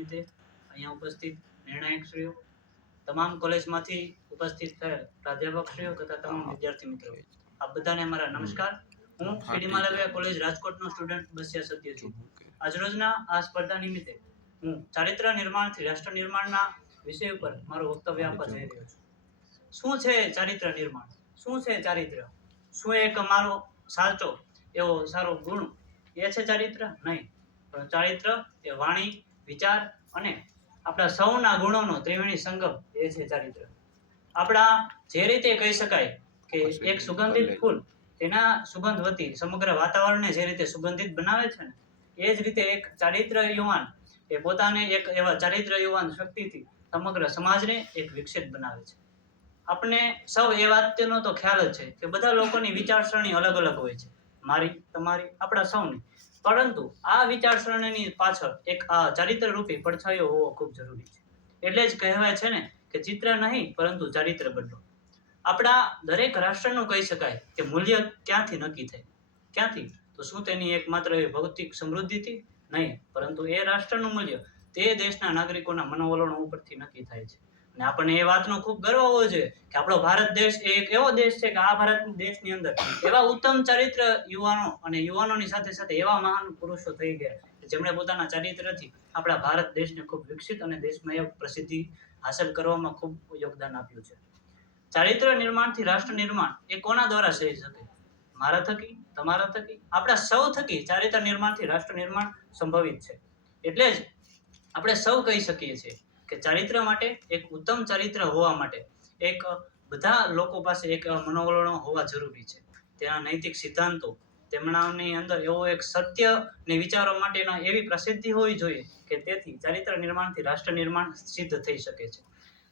નિમિત્તે અહીંયા ઉપસ્થિત નિર્ણાયકશ્રીઓ, તમામ કોલેજમાંથી ઉપસ્થિત થયેલ પ્રાધ્યાપકશ્રીઓ તથા તમામ વિદ્યાર્થી મિત્રો, આપ બધાને અમારા નમસ્કાર. હું પીડી માલવિયા કોલેજ રાજકોટનો સ્ટુડન્ટ બસ્યા સત્ય છું. આજરોજના આ સ્પર્ધા નિમિત્તે હું ચારિત્ર નિર્માણથી રાષ્ટ્ર નિર્માણના વિષય ઉપર મારું વક્તવ્ય આપવા જઈ રહ્યો છું. શું છે ચારિત્ર નિર્માણ? શું છે ચારિત્ર? શું એક મારો સાચો એવો સારો ગુણ એ છે ચારિત્ર? નહીં, પણ ચારિત્ર એ વાણી, વિચાર અને આપણા સૌના ગુણોનો ત્રિવેણી સંગમ એ છે ચારિત્ર. આપણા જે રીતે કહી શકાય કે એક સુગંધિત ફૂલ તેના સુગંધવતી સમગ્ર વાતાવરણને જે રીતે સુગંધિત બનાવે છે ને, એ જ રીતે એક ચારિત્ર યુવાન એ પોતાને એક એવા ચારિત્ર યુવાન શક્તિથી સમગ્ર સમાજને એક વિકસિત બનાવે છે. આપણે સૌ એ વાતનો તો ખ્યાલ જ છે કે બધા લોકોની વિચારસરણી અલગ અલગ હોય છે, મારી, તમારી, આપણા સૌની. પરંતુ આ વિચારસરણીની પાછળ એક આ ચારિત્ર રૂપી પડછાયો હોવો ખૂબ જરૂરી છે. એટલે જ કહેવાય છે ને કે ચિત્ર નહીં પરંતુ ચારિત્ર બદલો. આપણા દરેક રાષ્ટ્રનું કહી શકાય કે મૂલ્ય ક્યાંથી નક્કી થાય? ક્યાંથી? તો શું તેની એકમાત્ર એવી ભૌતિક સમૃદ્ધિથી? નહીં, પરંતુ એ રાષ્ટ્રનું મૂલ્ય તે દેશના નાગરિકોના મનોવલણો ઉપરથી નક્કી થાય છે. અને આપણને એ વાતનો ખૂબ ગર્વ હોવો જોઈએ કે આપણો ભારત દેશ એ એક એવો દેશ છે કે આ ભારત દેશની અંદર એવા ઉત્તમ ચારિત્ર યુવાનો અને યુવાનોની સાથે સાથે એવા મહાન પુરુષો થઈ ગયા જેમણે પોતાના ચારિત્રથી આપણા ભારત દેશને ખૂબ વિકસિત અને દેશમય પ્રસિદ્ધિ હાંસલ કરવામાં ખૂબ યોગદાન આપ્યું છે. ચારિત્ર નિર્માણથી રાષ્ટ્ર નિર્માણ એ કોના દ્વારા થઈ શકે? મારા થકી, તમારા થકી, આપણા સૌ થકી ચારિત્ર નિર્માણથી રાષ્ટ્ર નિર્માણ સંભવિત છે. એટલે જ આપણે સૌ કહી શકીએ છીએ કે ચારિત્ર માટે, એક ઉત્તમ ચારિત્ર હોવા માટે એક બધા લોકો પાસે એક મનોવલણો હોવા જરૂરી છે. તેના નૈતિક સિદ્ધાંતો, તેમનાની અંદર એવો એક સત્યને વિચારો માટેના એવી પ્રસિદ્ધિ હોવી જોઈએ કે તેથી ચારિત્ર નિર્માણથી રાષ્ટ્ર નિર્માણ સિદ્ધ થઈ શકે છે.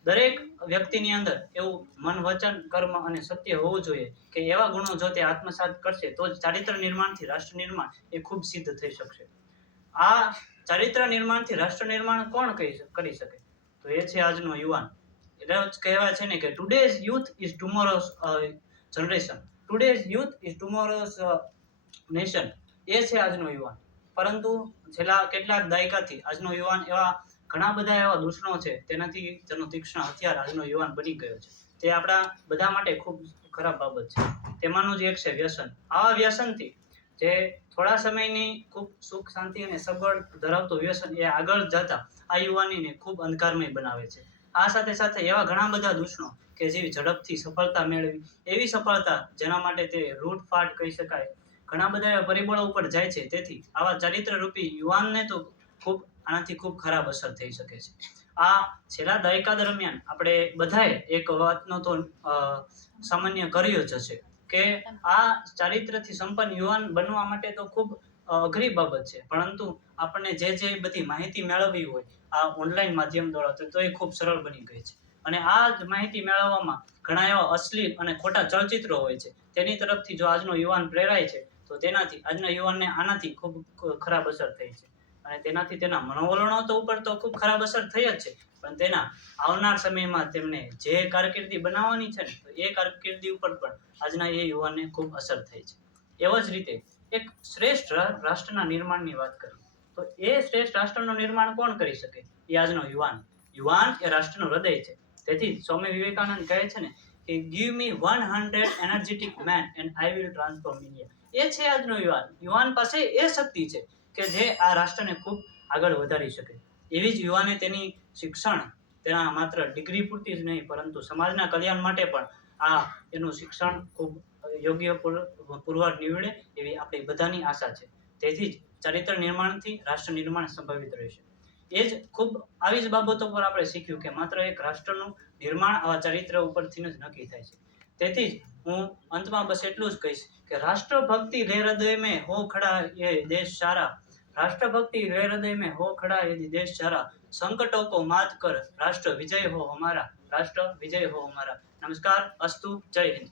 દરેક વ્યક્તિની અંદર એવું મન, વચન, કર્મ અને સત્ય હોવું જોઈએ કે એવા ગુણો જો તે આત્મસાત કરશે તો જ ચારિત્ર નિર્માણથી રાષ્ટ્ર નિર્માણ એ ખૂબ સિદ્ધ થઈ શકશે. આ ચારિત્ર નિર્માણથી રાષ્ટ્ર નિર્માણ કોણ કરી શકે? તો એ છે આજનો યુવાન. એટલે જ કહેવાય છે ને કે today's youth is tomorrow's generation, today's youth is tomorrow's nation. એ છે આજનો યુવાન. પરંતુ છેલ્લા કેટલાક દાયકાથી આજનો યુવાન એવા ઘણા બધા એવા દૂષણો છે તેનાથી તેનો તીક્ષ્ણ હથિયાર આજનો યુવાન બની ગયો છે. તે આપણા બધા માટે ખૂબ ખરાબ બાબત છે. તેમાંનું જ એક છે વ્યસન. આવા વ્યસનથી જે થોડા સમયની ખૂબ સુખ, શાંતિ અને સગવડ ધરાવતું વ્યસન એ આગળ જતા આ યુવાનીને ખૂબ અંધકારમય બનાવે છે. આ સાથે સાથે એવા ઘણા બધા દૂષણો કે જેવી ઝડપથી સફળતા મેળવી, એવી સફળતા જેના માટે તે લૂંટફાટ કહી શકાય, ઘણા બધા એવા પરિબળો ઉપર જાય છે. તેથી આવા ચારિત્ર રૂપી યુવાનને તો ખૂબ આનાથી ખૂબ ખરાબ અસર થઈ શકે છે. આ છેલ્લા દાયકા દરમિયાન આપણે બધાએ એક વાતનો તો સામાન્ય કર્યો જ હશે કે આ ચારિત્રથી સંપન્ન યુવાન બનવા માટે તો ખૂબ અઘરી બાબત છે. પરંતુ આપણને જે બધી માહિતી મેળવવી હોય આ ઓનલાઈન માધ્યમ દ્વારા તો એ ખૂબ સરળ બની ગઈ છે. અને આ જ માહિતી મેળવવામાં ઘણા એવા અશ્લીલ અને ખોટા ચલચિત્રો હોય છે. તેની તરફથી જો આજનો યુવાન પ્રેરાય છે તો તેનાથી આજના યુવાનને આનાથી ખૂબ ખરાબ અસર થઈ છે. અને તેનાથી તેના મનોવલણો તો ઉપર તો ખૂબ ખરાબ અસર થઈ જ છે, પણ તેના આવનાર સમયમાં તેમને જે કારકિર્દી બનાવવાની છે ને તો એ કારકિર્દી ઉપર પણ આજના એ યુવાનને ખૂબ અસર થઈ છે. એવો જ રીતે એક શ્રેષ્ઠ રાષ્ટ્રના નિર્માણની વાત કરીએ તો એ શ્રેષ્ઠ રાષ્ટ્રનું નિર્માણ કોણ કરી શકે? એ આજનો યુવાન. યુવાન એ રાષ્ટ્રનું હૃદય છે. તેથી સ્વામી વિવેકાનંદ કહે છે ને કે give me 100 energetic men and I will transform India. એ છે આજનો યુવાન. યુવાન પાસે એ શક્તિ છે કે જે આ રાષ્ટ્રને ખૂબ આગળ વધારી શકે. એવી જ યુવાને તેની શિક્ષણ તેના માત્ર ડિગ્રી પૂરતી જ નહીં પરંતુ સમાજના કલ્યાણ માટે પણ આ એનું શિક્ષણ ખૂબ યોગ્ય પુરવાર નીવડે એવી આપણી બધાની આશા છે. તેથી જ ચારિત્ર નિર્માણથી રાષ્ટ્ર નિર્માણ સંભવિત રહેશે. એ જ ખૂબ આવી જ બાબતો પર આપણે શીખ્યું કે માત્ર એક રાષ્ટ્રનું નિર્માણ આવા ચારિત્ર ઉપરથી જ નક્કી થાય છે. તેથી જ હું અંતમાં બસ એટલું જ કહીશ કે રાષ્ટ્રભક્તિ લે હૃદય મેં હો ખડા એ દેશ સારા, राष्ट्रभक्ति वे हृदय में हो खड़ा यदि देश सारा, संकटों को मात कर राष्ट्र विजय हो हमारा, राष्ट्र विजय हो हमारा। नमस्कार, अस्तु, जय हिंद।